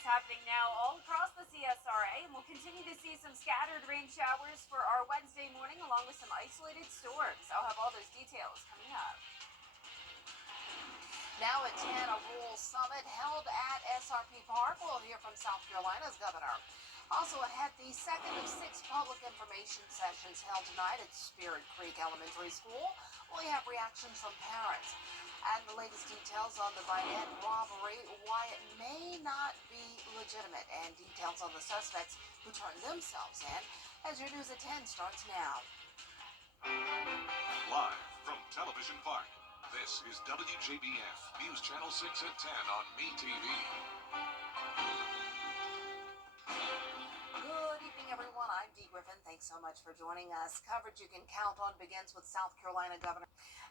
is happening now all across the CSRA, and we'll continue to see some scattered rain showers for our Wednesday morning, along with some isolated storms. I'll have all those details coming up. Now at 10, a rural summit held at SRP Park. We'll hear from South Carolina's governor. Also ahead, the second of 6 public information sessions held tonight at Spirit Creek Elementary School. We have reactions from parents. And the latest details on the Bynett robbery, why it may not be legitimate, and details on the suspects who turned themselves in. As your news at 10 starts now. Live from Television Park, this is WJBF News Channel 6 at 10 on MeTV. Good evening, everyone. I'm Dee Griffin. Thanks so much for joining us. Coverage you can count on begins with South Carolina Governor.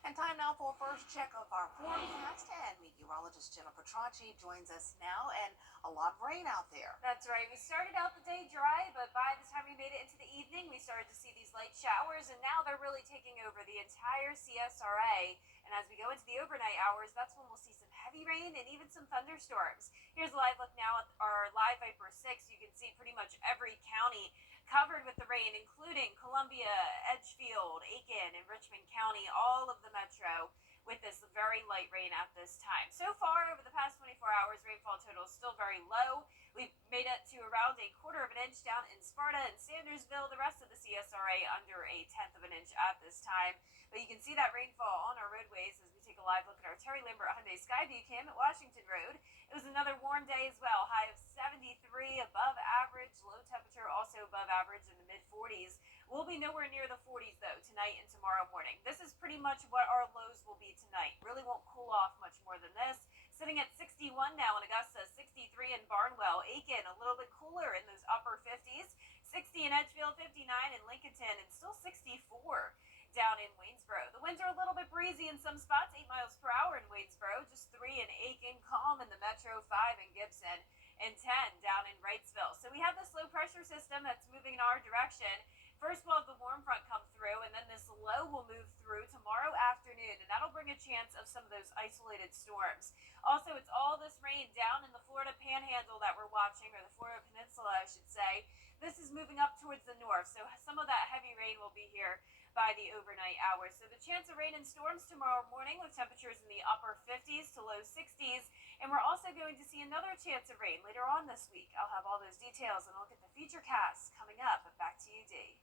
And time now for a first check of our forecast, and meteorologist Jennifer Tracci joins us now, and a lot of rain out there. That's right. We started out the day dry, but by the time we made it into the evening, we started to see these light showers, and now they're really taking over the entire CSRA. And as we go into the overnight hours, that's when we'll see some heavy rain and even some thunderstorms. Here's a live look now at our Live Viper 6. You can see pretty much every county covered with the rain, including Columbia, Edgefield, Aiken, and Richmond County, all of the metro with this very light rain at this time. So far, over the past 24 hours, rainfall total is still very low. We've made it to around 1/4 of an inch down in Sparta and Sandersville. The rest of the CSRA under 1/10 of an inch at this time. But you can see that rainfall on our roadways as we take a live look at our Terry Lambert Hyundai Skyview cam at Washington Road. It was another warm day as well. High of 73, above average. Low temperature also above average in the mid-40s. We'll be nowhere near the 40s, though, tonight and tomorrow morning. This is pretty much what our lows will be tonight. Really won't cool off much more than this. Sitting at 61 now in Augusta, 63 in Barnwell. Aiken, a little bit cooler in those upper 50s. 60 in Edgefield, 59 in Lincolnton, and still 64 down in Waynesboro. The winds are a little bit breezy in some spots, 8 miles per hour in Waynesboro, just 3 in Aiken, calm in the metro, 5 in Gibson, and 10 down in Wrightsville. So we have this low pressure system that's moving in our direction. First, we'll have the warm front come through, and then this low will move through tomorrow afternoon, and that'll bring a chance of some of those isolated storms. Also, it's all this rain down in the Florida Panhandle that we're watching, or the Florida Peninsula, I should say. This is moving up towards the north, so some of that heavy rain will be here by the overnight hours. So the chance of rain and storms tomorrow morning with temperatures in the upper 50s to low 60s. And we're also going to see another chance of rain later on this week. I'll have all those details and I'll get the feature cast coming up. Back to you, Dee.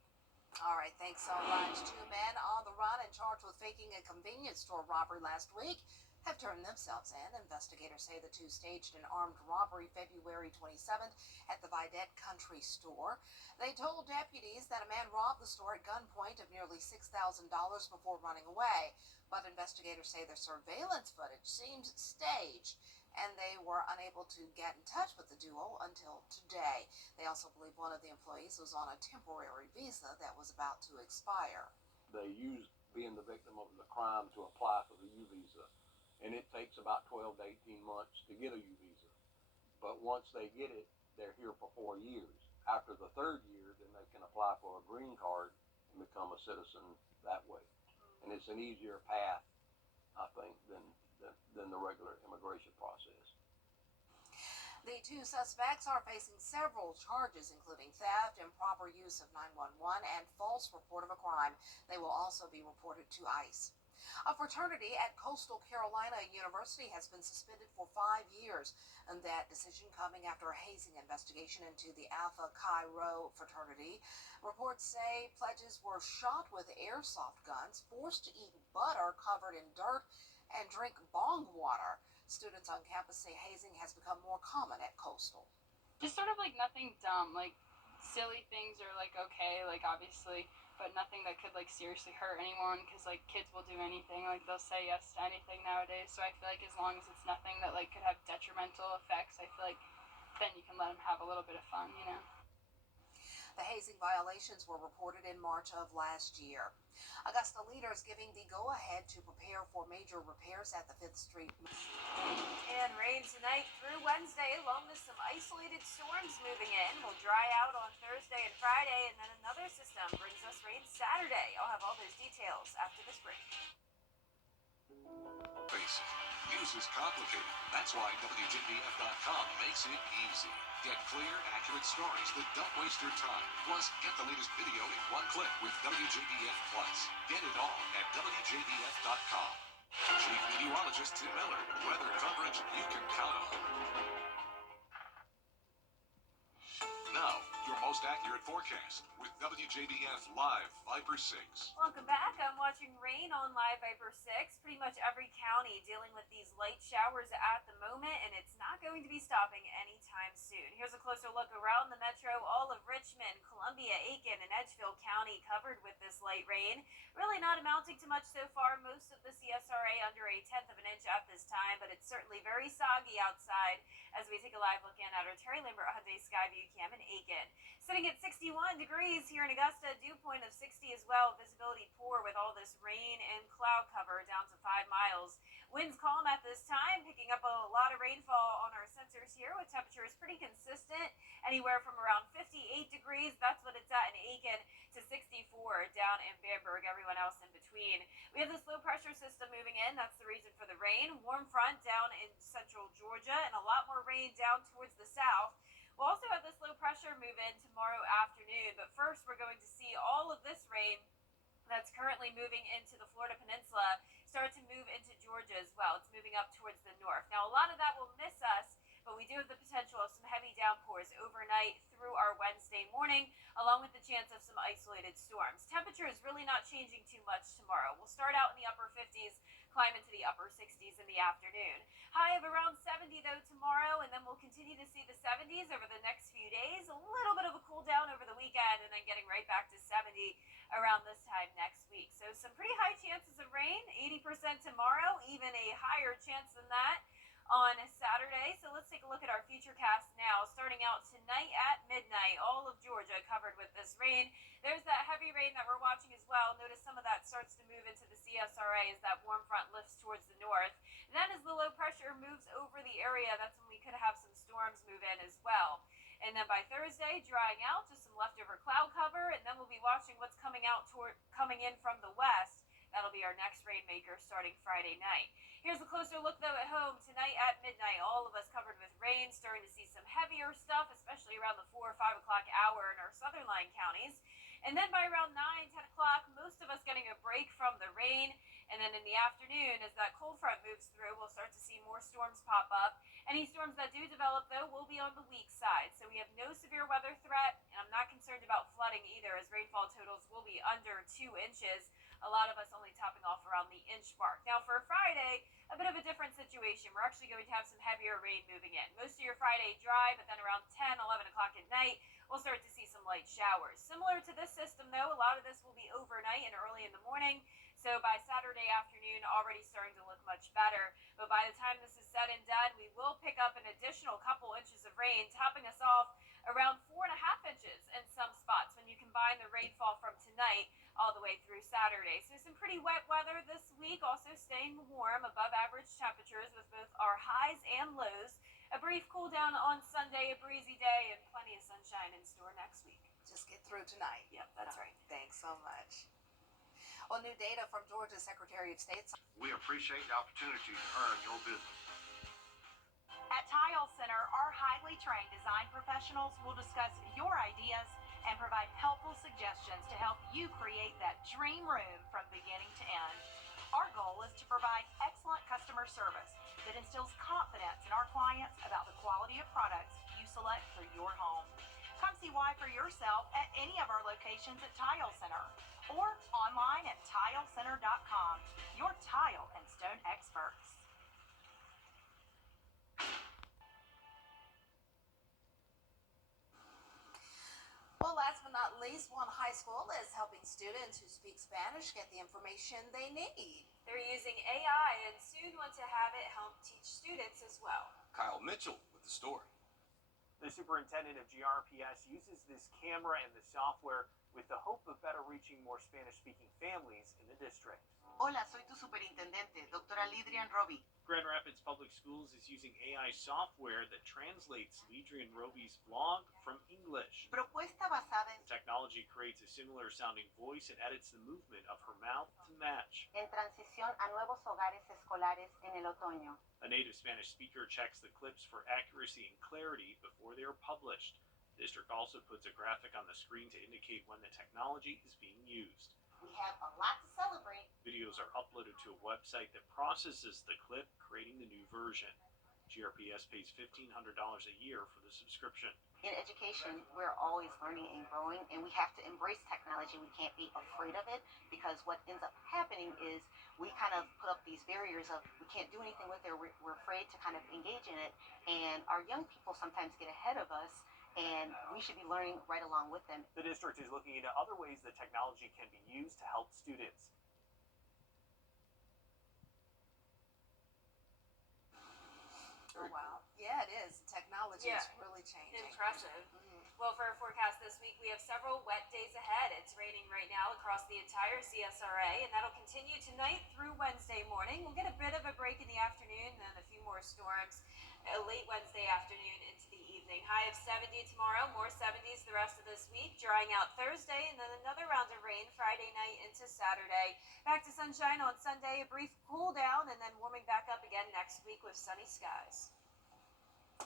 All right, thanks so much. 2 men on the run and charged with faking a convenience store robbery last week have turned themselves in. Investigators say the 2 staged an armed robbery February 27th at the Vidette Country Store. They told deputies that a man robbed the store at gunpoint of nearly $6,000 before running away. But investigators say the surveillance footage seems staged, and they were unable to get in touch with the duo until today. They also believe one of the employees was on a temporary visa that was about to expire. They use being the victim of the crime to apply for the U visa, and it takes about 12 to 18 months to get a U visa. But once they get it, they're here for 4 years. After the 3rd year, then they can apply for a green card and become a citizen that way. And it's an easier path, I think, than the regular immigration process. The 2 suspects are facing several charges, including theft, improper use of 911, and false report of a crime. They will also be reported to ICE. A fraternity at Coastal Carolina University has been suspended for 5 years, and that decision coming after a hazing investigation into the Alpha Chi Rho fraternity. Reports say pledges were shot with airsoft guns, forced to eat butter covered in dirt, and drink bong water. Students on campus say hazing has become more common at Coastal. Just sort of like nothing dumb, like silly things are like okay, like obviously, but nothing that could like seriously hurt anyone, because like kids will do anything, like they'll say yes to anything nowadays. So I feel like as long as it's nothing that like could have detrimental effects, I feel like then you can let them have a little bit of fun, you know. The hazing violations were reported in March of last year. Augusta leaders giving the go-ahead to prepare for major repairs at the 5th Street. And rain tonight through Wednesday, along with some isolated storms moving in. Will dry out on Thursday and Friday, and then another system brings us rain Saturday. I'll have all those details after this break. Basic. News is complicated. That's why WJBF.com makes it easy. Get clear, accurate stories that don't waste your time. Plus, get the latest video in one click with WJBF Plus. Get it all at WJBF.com. Chief Meteorologist Tim Miller. Weather coverage you can count on. Now, your most accurate forecast with WJBF Live Viper 6. Welcome back. I'm watching rain on Live Viper 6. Pretty much every county dealing with these light showers at the moment, and it's not going to be stopping anytime soon. Here's a closer look around the metro. All of Richmond, Columbia, Aiken, and Edgefield County covered with this light rain. Really not amounting to much so far. Most of the CSRA under a tenth of an inch at this time, but it's certainly very soggy outside as we take a live look in at our Terry Lambert Hyundai Skyview Cam in Aiken. Sitting at 61 degrees here in Augusta, dew point of 60 as well. Visibility poor with all this rain and cloud cover down to 5 miles. Winds calm at this time, picking up a lot of rainfall on our sensors here with temperatures pretty consistent, anywhere from around 58 degrees. That's what it's at in Aiken, to 64 down in Bamberg, everyone else in between. We have this low pressure system moving in. That's the reason for the rain. Warm front down in central Georgia and a lot more rain down towards the south. We'll also have this low pressure move in tomorrow afternoon, but first we're going to see all of this rain that's currently moving into the Florida Peninsula start to move into Georgia as well. It's moving up towards the north. Now, a lot of that will miss us, but we do have the potential of some heavy downpours overnight through our Wednesday morning, along with the chance of some isolated storms. Temperature is really not changing too much tomorrow. We'll start out in the upper 50s, climb into the upper 60s in the afternoon. High of around 70 though tomorrow, and then we'll continue to see the 70s over the next few days. A little bit of a cool down over the weekend, and then getting right back to 70 around this time next week. So some pretty high chances of rain, 80% tomorrow, even a higher chance than that on Saturday. So let's take a look at our futurecast now. Starting out tonight at midnight, all of Georgia covered with this rain. There's that heavy rain that we're watching as well. Notice some of that starts to move into the CSRA as that warm front lifts towards the north. And then as the low pressure moves over the area, that's when we could have some storms move in as well. And then by Thursday, drying out, just some leftover cloud cover, and then we'll be watching what's coming in from the west. That'll be our next rainmaker starting Friday night. Here's a closer look, though, at home. Tonight at midnight, all of us covered with rain, starting to see some heavier stuff, especially around the 4 or 5 o'clock hour in our southern line counties. And then by around 9, 10 o'clock, most of us getting a break from the rain. And then in the afternoon, as that cold front moves through, we'll start to see more storms pop up. Any storms that do develop, though, will be on the weak side. So we have no severe weather threat, and I'm not concerned about flooding either, as rainfall totals will be under 2 inches. A lot of us only topping off around the inch mark. Now for Friday, a bit of a different situation. We're actually going to have some heavier rain moving in. Most of your Friday dry, but then around 10, 11 o'clock at night, we'll start to see some light showers. Similar to this system, though, a lot of this will be overnight and early in the morning. So by Saturday afternoon, already starting to look much better. But by the time this is said and done, we will pick up an additional couple inches of rain, topping us off around 4.5 inches in some spots when you combine the rainfall from tonight all the way through Saturday. So some pretty wet weather this week, also staying warm, above average temperatures with both our highs and lows. A brief cool down on Sunday, a breezy day, and plenty of sunshine in store next week. Just get through tonight. Yep, that's right. Thanks so much. Well, new data from Georgia's Secretary of State. We appreciate the opportunity to earn your business. At Tile Center, our highly trained design professionals will discuss your ideas and provide helpful suggestions to help you create that dream room from beginning to end. Our goal is to provide excellent customer service that instills confidence in our clients about the quality of products you select for your home. Come see why for yourself at any of our locations at Tile Center or online at tilecenter.com, your tile and stone experts. Well, last but not least, one high school is helping students who speak Spanish get the information they need. They're using AI and soon want to have it help teach students as well. Kyle Mitchell with the story. The superintendent of GRPS uses this camera and the software with the hope of better reaching more Spanish-speaking families in the district. Hola, soy tu superintendente, doctora Lidrian Roby. Grand Rapids Public Schools is using AI software that translates Lidrian Roby's blog from English. Propuesta basada The technology creates a similar sounding voice and edits the movement of her mouth to match. en transición a nuevos hogares escolares en el otoño. A native Spanish speaker checks the clips for accuracy and clarity before they are published. The district also puts a graphic on the screen to indicate when the technology is being used. We have a lot to celebrate. Videos are uploaded to a website that processes the clip, creating the new version. GRPS pays $1,500 a year for the subscription. In education, we're always learning and growing, and we have to embrace technology. We can't be afraid of it, because what ends up happening is we kind of put up these barriers of we can't do anything with it, we're afraid to kind of engage in it, and our young people sometimes get ahead of us, and we should be learning right along with them. The district is looking into other ways that technology can be used to help students. Oh, wow. Yeah, it is. Technology is Yeah. really changing. Impressive. Well, for our forecast this week, we have several wet days ahead. It's raining right now across the entire CSRA, and that'll continue tonight through Wednesday morning. We'll get a bit of a break in the afternoon, then a few more storms late Wednesday afternoon into the evening. High of 70 tomorrow, more 70s the rest of this week, drying out Thursday, and then another round of rain Friday night into Saturday. Back to sunshine on Sunday, a brief cool down, and then warming back up again next week with sunny skies.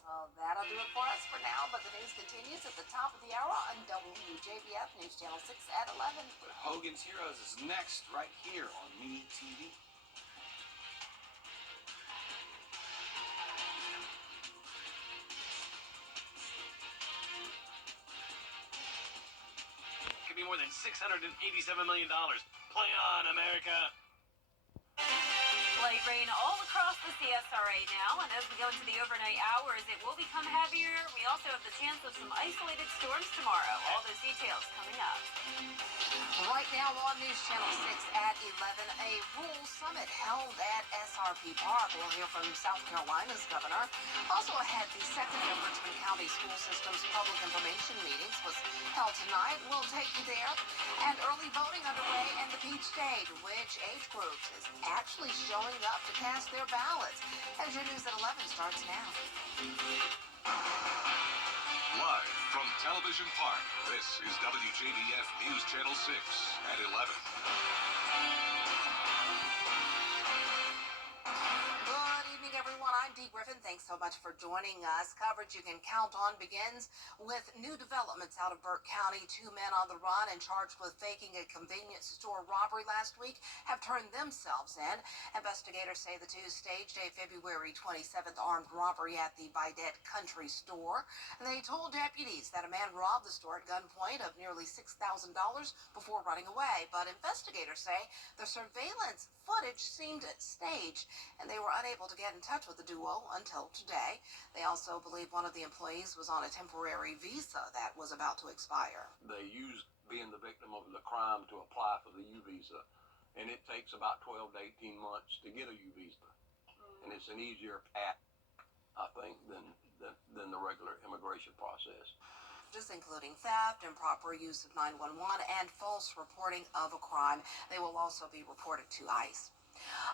Well, that'll do it for us for now, but the news continues at the top of the hour on WJBF News Channel 6 at 11. But Hogan's Heroes is next, right here on Me TV. Could be more than $687 million. Play on, America. Light rain all across the CSRA now, and as we go into the overnight hours, it will become heavier. We also have the chance of some isolated storms tomorrow. All those details coming up. Right now on News Channel 6 at 11, a rural summit held at SRP Park. We'll hear from South Carolina's governor. Also ahead, the second of Richmond County School System's public information meetings was held tonight. We'll take you there. And early voting underway in the Peach State. Which age groups is actually showing up to cast their ballots? As your news at 11 starts now. Live from Television Park, this is WJBF News Channel 6 at 11. Good evening, everyone. I'm Dee Griffin. Thanks so much for joining us. Coverage you can count on begins with new developments out of Burke County. 2 men on the run and charged with faking a convenience store robbery last week have turned themselves in. Investigators say the two staged a February 27th armed robbery at the Vidette Country Store. They told deputies that a man robbed the store at gunpoint of nearly $6,000 before running away. But investigators say the surveillance footage seemed staged, and they were unable to get in touch with the duo until today. They also believe one of the employees was on a temporary visa that was about to expire. They use being the victim of the crime to apply for the U visa, and it takes about 12 to 18 months to get a U visa, and it's an easier path, I think, than the regular immigration process. Just including theft, improper use of 911, and false reporting of a crime. They will also be reported to ICE.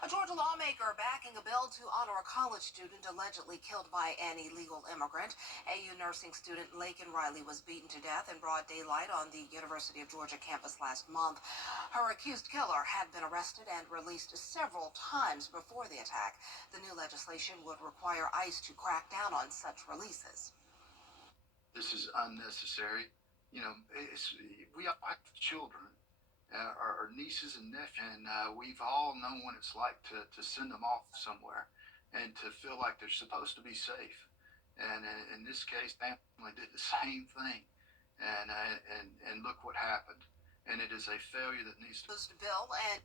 A Georgia lawmaker backing a bill to honor a college student allegedly killed by an illegal immigrant. AU nursing student Laken Riley was beaten to death in broad daylight on the University of Georgia campus last month. Her accused killer had been arrested and released several times before the attack. The new legislation would require ICE to crack down on such releases. This is unnecessary. You know, we are children. Our nieces and nephews, and we've all known what it's like to send them off somewhere and to feel like they're supposed to be safe. And in this case, family did the same thing, and look what happened. And it is a failure that needs to. Bill and.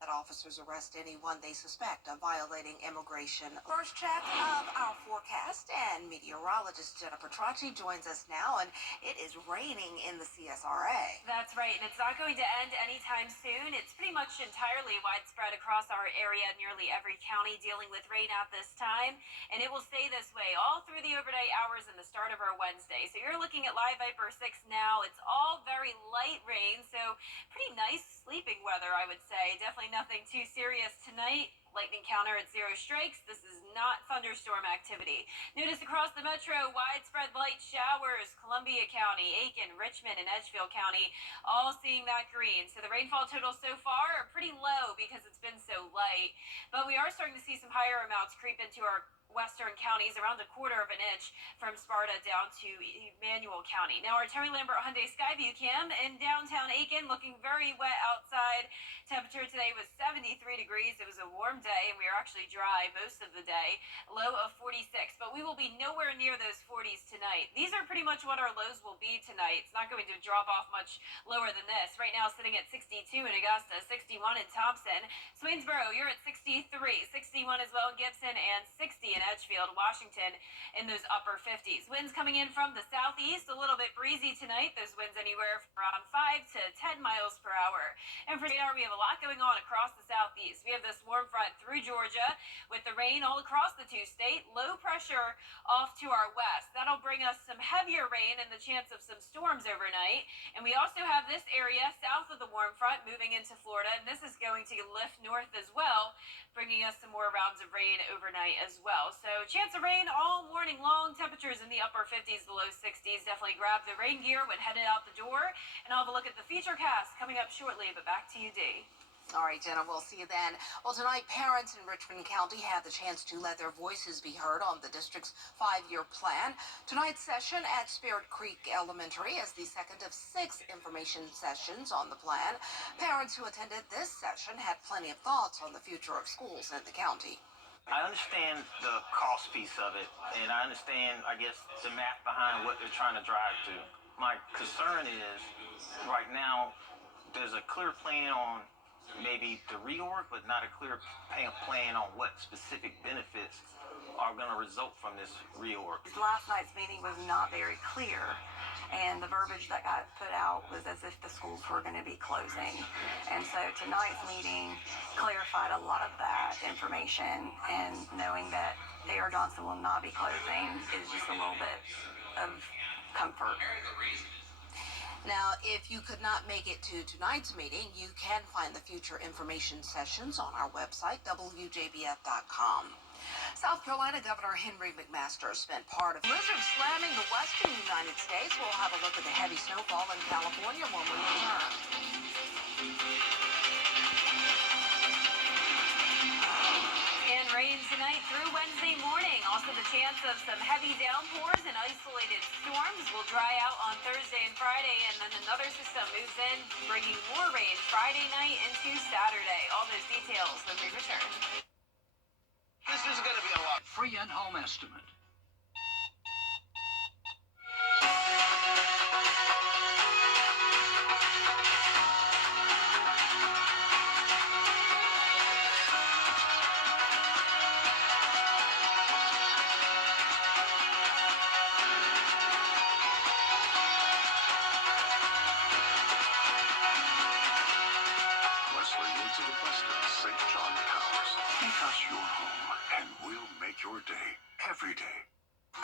That officers arrest anyone they suspect of violating immigration. First check of our forecast. forecast, and meteorologist Jennifer Tracci joins us now, and it is raining in the CSRA. That's right, and it's not going to end anytime soon. It's pretty much entirely widespread across our area, nearly every county dealing with rain at this time, and it will stay this way all through the overnight hours and the start of our Wednesday. So you're looking at Live Viper 6 now. It's all very light rain, so pretty nice sleeping weather, I would say. Definitely nothing too serious tonight. Lightning counter at 0 strikes. This is not thunderstorm activity. Notice across the metro, widespread light showers. Columbia County, Aiken, Richmond, and Edgefield County all seeing that green. So the rainfall totals so far are pretty low because it's been so light. But we are starting to see some higher amounts creep into our western counties, around 1/4 of an inch from Sparta down to Emmanuel County. Now our Terry Lambert Hyundai Skyview cam in downtown Aiken looking very wet outside. Temperature today was 73 degrees. It was a warm day and we were actually dry most of the day. Low of 46, but we will be nowhere near those 40s tonight. These are pretty much what our lows will be tonight. It's not going to drop off much lower than this. Right now sitting at 62 in Augusta, 61 in Thompson. Swainsboro, you're at 63, 61 as well in Gibson, and 60 in Edgefield, Washington in those upper 50s. Winds coming in from the southeast, a little bit breezy tonight. Those winds anywhere from around 5 to 10 miles per hour. And for radar, we have a lot going on across the southeast. We have this warm front through Georgia with the rain all across the two-state. Low pressure off to our west. That'll bring us some heavier rain and the chance of some storms overnight. And we also have this area south of the warm front moving into Florida, and this is going to lift north as well, bringing us some more rounds of rain overnight as well. So chance of rain all morning long. Temperatures in the upper 50s, the low 60s. Definitely grab the rain gear when headed out the door. And I'll have a look at the Futurecast coming up shortly. But back to you, Dee. All right, Jenna, we'll see you then. Well, tonight, parents in Richmond County had the chance to let their voices be heard on the district's 5-year plan. Tonight's session at Spirit Creek Elementary is the second of 6 information sessions on the plan. Parents who attended this session had plenty of thoughts on the future of schools in the county. I understand the cost piece of it, and I understand, I guess, the math behind what they're trying to drive to. My concern is, right now, there's a clear plan on maybe the reorg, but not a clear plan on what specific benefits are going to result from this reorg. Last night's meeting was not very clear, and the verbiage that got put out was as if the schools were going to be closing. And so tonight's meeting clarified a lot of that information, and knowing that A.R. Johnson will not be closing is just a little bit of comfort. Now, if you could not make it to tonight's meeting, you can find the future information sessions on our website, WJBF.com. South Carolina Governor Henry McMaster spent part of blizzard slamming the western United States. We'll have a look at the heavy snowfall in California when we return. And rain tonight through Wednesday morning. Also the chance of some heavy downpours and isolated storms will dry out on Thursday and Friday, and then another system moves in, bringing more rain Friday night into Saturday. All those details when we return. This is going to be a lot. Free in-home estimate.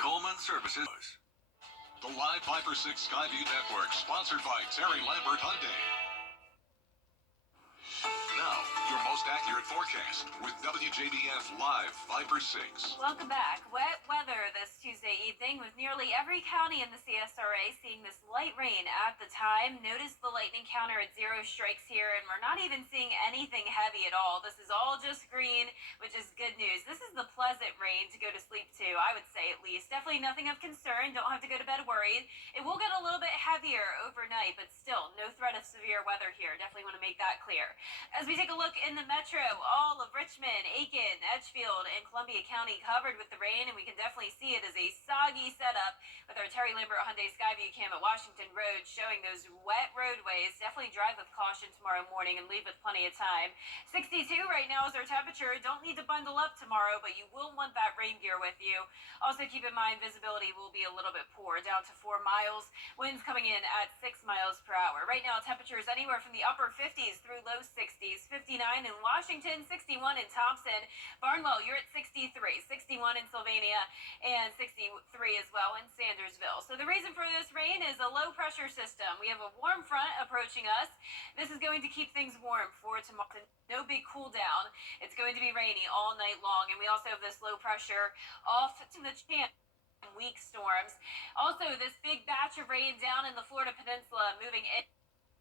Coleman Services. The Live Viper 6 Skyview Network, sponsored by Terry Lambert Hyundai. Now, your most accurate forecast with WJBF Live Viper 6. Welcome back. Wet weather this Tuesday evening with nearly every county in the CSRA seeing this light rain at the time. Notice the lightning counter at 0 strikes here, and we're not even seeing anything heavy at all. This is all just green, which is good news. This is the pleasant rain to go to sleep to, I would say at least. Definitely nothing of concern. Don't have to go to bed worried. It will get a little bit heavier overnight, but still no threat of severe weather here. Definitely want to make that clear. As we take a look in the metro, all of Richmond, Aiken, Edgefield, and Columbia County covered with the rain, and we can definitely see it as a soggy setup with our Terry Lambert Hyundai Skyview cam at Washington Road showing those wet roadways. Definitely drive with caution tomorrow morning and leave with plenty of time. 62 right now is our temperature. Don't need to bundle up tomorrow, but you will want that rain gear with you. Also keep in mind visibility will be a little bit poor, down to 4 miles. Winds coming in at 6 miles per hour. Right now temperatures anywhere from the upper 50s through low 60s. 59 in Washington, 61 in Thompson. Barnwell, you're at 63, 61 in Sylvania, and 63 as well in Sandersville. So the reason for this rain is a low pressure system. We have a warm front approaching us. This is going to keep things warm for tomorrow. No big cool down. It's going to be rainy all night long, and we also have this low pressure off to the chance weak storms. Also, this big batch of rain down in the Florida Peninsula moving in.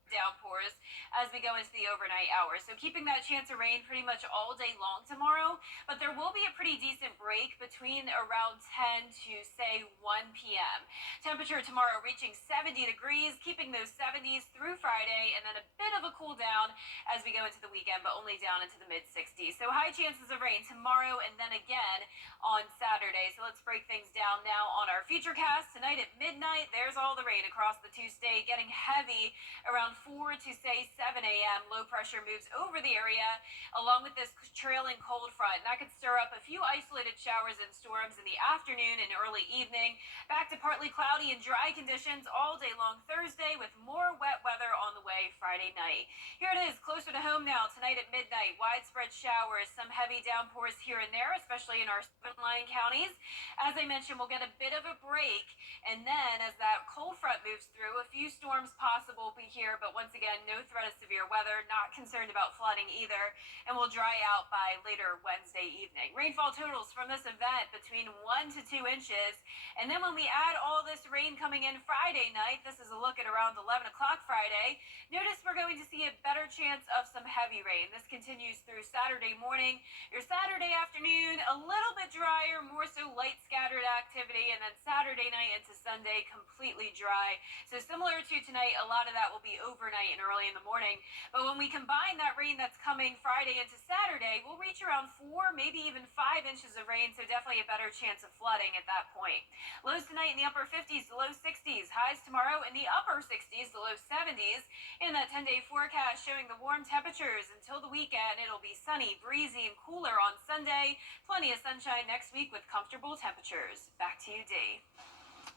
Downpours as we go into the overnight hours. So keeping that chance of rain pretty much all day long tomorrow, but there will be a pretty decent break between around 10 to say 1 p.m. Temperature tomorrow reaching 70 degrees, keeping those 70s through Friday, and then a bit of a cool down as we go into the weekend, but only down into the mid 60s. So high chances of rain tomorrow and then again on Saturday. So let's break things down now on our futurecast. Tonight at midnight, there's all the rain across the two-state, getting heavy around 4 to say 7 a.m. Low pressure moves over the area along with this trailing cold front. That could stir up a few isolated showers and storms in the afternoon and early evening. Back to partly cloudy and dry conditions all day long Thursday with more wet weather on the way Friday night. Here it is, closer to home now. Tonight at midnight, widespread showers, some heavy downpours here and there, especially in our line counties. As I mentioned, we'll get a bit of a break, and then as that cold front moves through, a few storms possible be here, but once again, no threat of severe weather, not concerned about flooding either, and will dry out by later Wednesday evening. Rainfall totals from this event between 1 to 2 inches, and then when we add all this rain coming in Friday night, this is a look at around 11 o'clock Friday, notice we're going to see a better chance of some heavy rain. This continues through Saturday morning, your Saturday afternoon, a little bit drier, more so light scattered activity, and then Saturday night into Sunday, completely dry. So similar to tonight, a lot of that will be overnight and early in the morning. But when we combine that rain that's coming Friday into Saturday, we'll reach around 4, maybe even 5 inches of rain, so definitely a better chance of flooding at that point. Lows tonight in the upper 50s to low 60s. Highs tomorrow in the upper 60s to low 70s. In that 10-day forecast showing the warm temperatures until the weekend, it'll be sunny, breezy, and cooler on Sunday. Plenty of sunshine next week with comfortable temperatures. Back to you, Dee.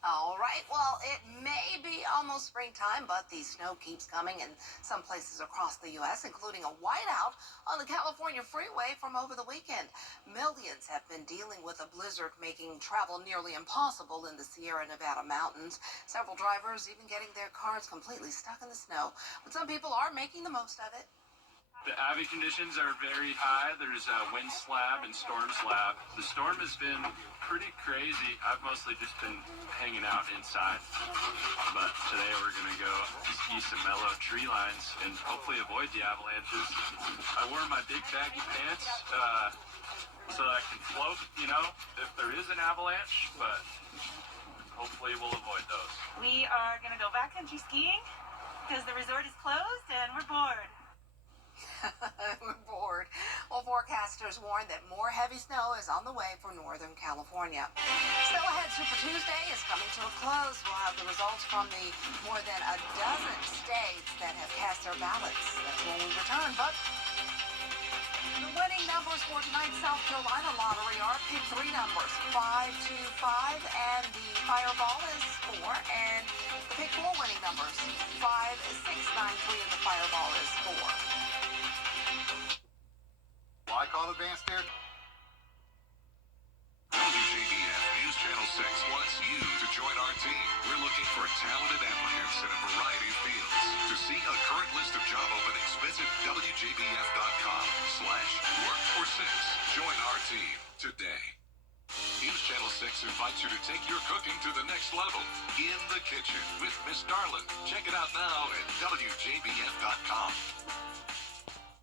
All right, well, it may be almost springtime, but the snow keeps coming in some places across the U.S., including a whiteout on the California freeway from over the weekend. Millions have been dealing with a blizzard, making travel nearly impossible in the Sierra Nevada mountains. Several drivers even getting their cars completely stuck in the snow, but some people are making the most of it. The avid conditions are very high. There's a wind slab and storm slab. The storm has been pretty crazy. I've mostly just been hanging out inside. But today we're going to go ski some mellow tree lines and hopefully avoid the avalanches. I wore my big baggy pants so that I can float, if there is an avalanche, but hopefully we'll avoid those. We are going to go backcountry skiing because the resort is closed and we're bored. We're bored. Well, forecasters warn that more heavy snow is on the way for Northern California. Still ahead, Super Tuesday is coming to a close. We'll have the results from the more than a dozen states that have cast their ballots. That's when we return, but the winning numbers for tonight's South Carolina lottery are pick 3 numbers, 5, 2, 5, and the fireball is 4, and the pick 4 winning numbers, 5, 6, 9, 3, and the fireball is 4. Why call advanced air? WJBF News Channel 6 wants you to join our team. We're looking for talented applicants in a variety of fields. To see a current list of job openings, visit WJBF.com/work-for-6. Join our team today. News Channel 6 invites you to take your cooking to the next level. In the kitchen with Miss Darlin. Check it out now at WJBF.com.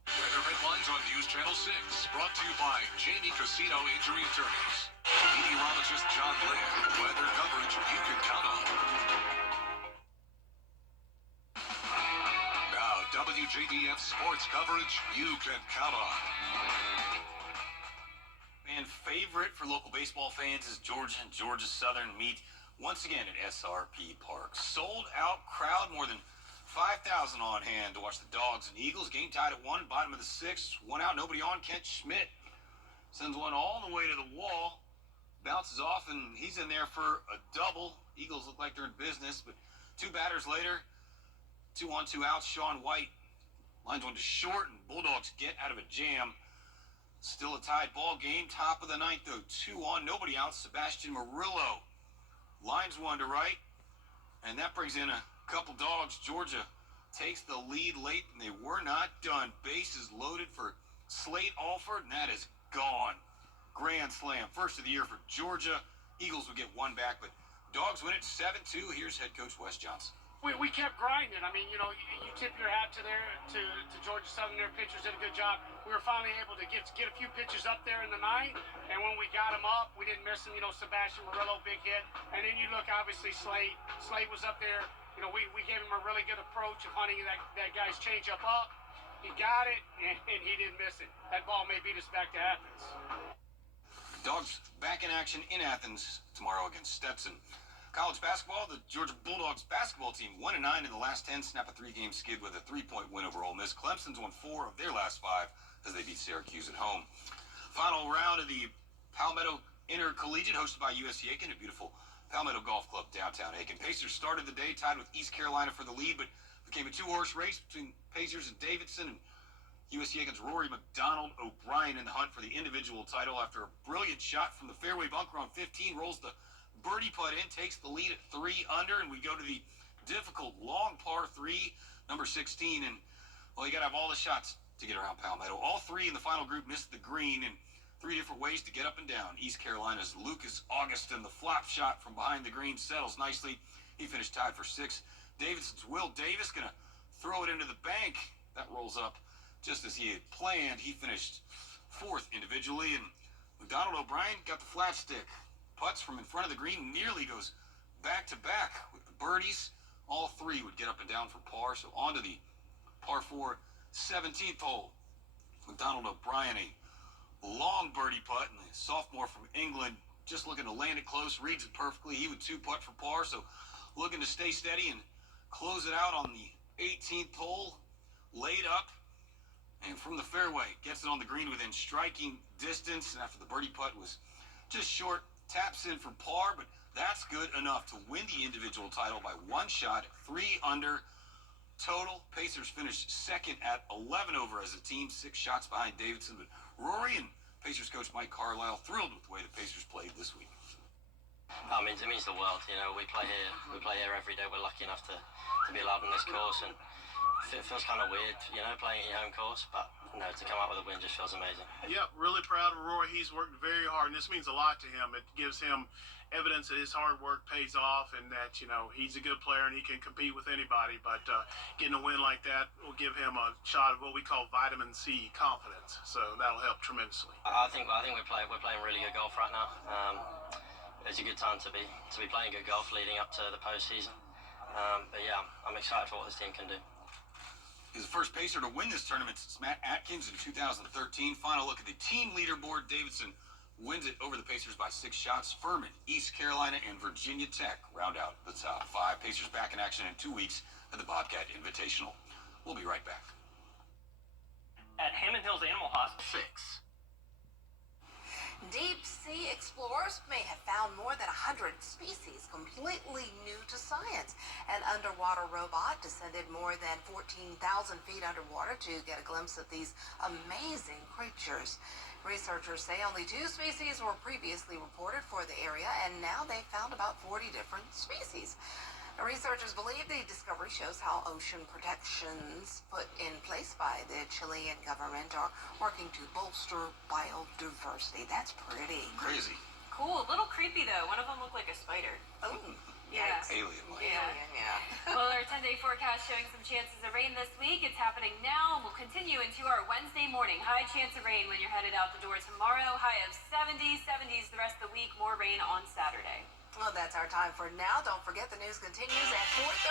Weather headlines on News Channel 6, brought to you by Jamie Casino Injury Attorneys. Meteorologist John Lynn, weather coverage you can count on. Now, WJBF sports coverage you can count on. Fan favorite for local baseball fans is Georgia and Georgia Southern meet once again at SRP Park. Sold out crowd, more than 5,000 on hand to watch the Dogs and Eagles. Game tied at 1, bottom of the 6th. 1 out, nobody on. Kent Schmidt sends one all the way to the wall. Bounces off, and he's in there for a double. Eagles look like they're in business, but 2 batters later, 2 on, 2 outs. Sean White lines one to short, and Bulldogs get out of a jam. Still a tied ball game. Top of the 9th, though. 2 on, nobody out. Sebastian Murillo lines one to right, and that brings in a couple dogs. Georgia takes the lead late, and they were not done. Bases loaded for Slate Alford, and that is gone. Grand slam, first of the year for Georgia. Eagles would get 1 back, but Dogs win it 7-2. Here's head coach Wes Johnson. We kept grinding. I mean, you tip your hat to Georgia Southern. Their pitchers did a good job. We were finally able to get a few pitches up there in the 9th, and when we got them up, we didn't miss them. Sebastian Murillo, big hit, and then you look, obviously, Slate was up there. We gave him a really good approach of hunting that guy's changeup up. He got it, and he didn't miss it. That ball may beat us back to Athens. Dogs back in action in Athens tomorrow against Stetson. College basketball, the Georgia Bulldogs basketball team 1-9 in the last 10, snap a 3-game skid with a 3-point win over Ole Miss. Clemson's won 4 of their last 5 as they beat Syracuse at home. Final round of the Palmetto Intercollegiate hosted by USC Aiken, a beautiful Palmetto Golf Club downtown Aiken. Pacers started the day tied with East Carolina for the lead, but became a 2-horse race between Pacers and Davidson, and USC Aiken's Rory McDonald O'Brien in the hunt for the individual title after a brilliant shot from the fairway bunker on 15, rolls the birdie putt in, takes the lead at 3 under, and we go to the difficult long par 3, number 16, and well, you got to have all the shots to get around Palmetto. All 3 in the final group missed the green in 3 different ways to get up and down. East Carolina's Lucas Augustin, the flop shot from behind the green, settles nicely. He finished tied for 6. Davidson's Will Davis gonna throw it into the bank. That rolls up just as he had planned. He finished 4th individually, and McDonald O'Brien got the flat stick. Putts from in front of the green, nearly goes back-to-back with the birdies. All 3 would get up and down for par, so on to the par 4 17th hole. McDonald O'Brien, a long birdie putt, and the sophomore from England just looking to land it close, reads it perfectly. He would 2-putt for par, so looking to stay steady and close it out on the 18th hole. Laid up, and from the fairway, gets it on the green within striking distance, and after the birdie putt was just short, taps in for par, but that's good enough to win the individual title by 1 shot, 3 under total. Pacers finished 2nd at 11 over as a team, 6 shots behind Davidson, but Rory and Pacers coach Mike Carlisle thrilled with the way the Pacers played this week. It means the world. We play here every day. We're lucky enough to be allowed on this course, and it feels kind of weird, playing at your home course, but to come out with a win just feels amazing. Yep, really proud of Roy. He's worked very hard, and this means a lot to him. It gives him evidence that his hard work pays off, and that he's a good player and he can compete with anybody. But getting a win like that will give him a shot of what we call vitamin C confidence. So that'll help tremendously. I think we're playing really good golf right now. It's a good time to be playing good golf leading up to the postseason. But yeah, I'm excited for what this team can do. He's the first Pacer to win this tournament since Matt Atkins in 2013. Final look at the team leaderboard. Davidson wins it over the Pacers by 6 shots. Furman, East Carolina, and Virginia Tech round out the top 5. Pacers back in action in 2 weeks at the Bobcat Invitational. We'll be right back. At Hammond Hills Animal Hospital. 6. Deep sea explorers may have found more than 100 species completely new to science. An underwater robot descended more than 14,000 feet underwater to get a glimpse of these amazing creatures. Researchers say only 2 species were previously reported for the area, and now they've found about 40 different species. The researchers believe the discovery shows how ocean protections put in place by the Chilean government are working to bolster biodiversity. That's pretty crazy. Cool. A little creepy, though. One of them looked like a spider. Oh. Yeah. Alien-like. Yeah. Well, our 10-day forecast showing some chances of rain this week. It's happening now and will continue into our Wednesday morning. High chance of rain when you're headed out the door tomorrow. High of 70s the rest of the week. More rain on Saturday. Well, that's our time for now. Don't forget the news continues at 4:30.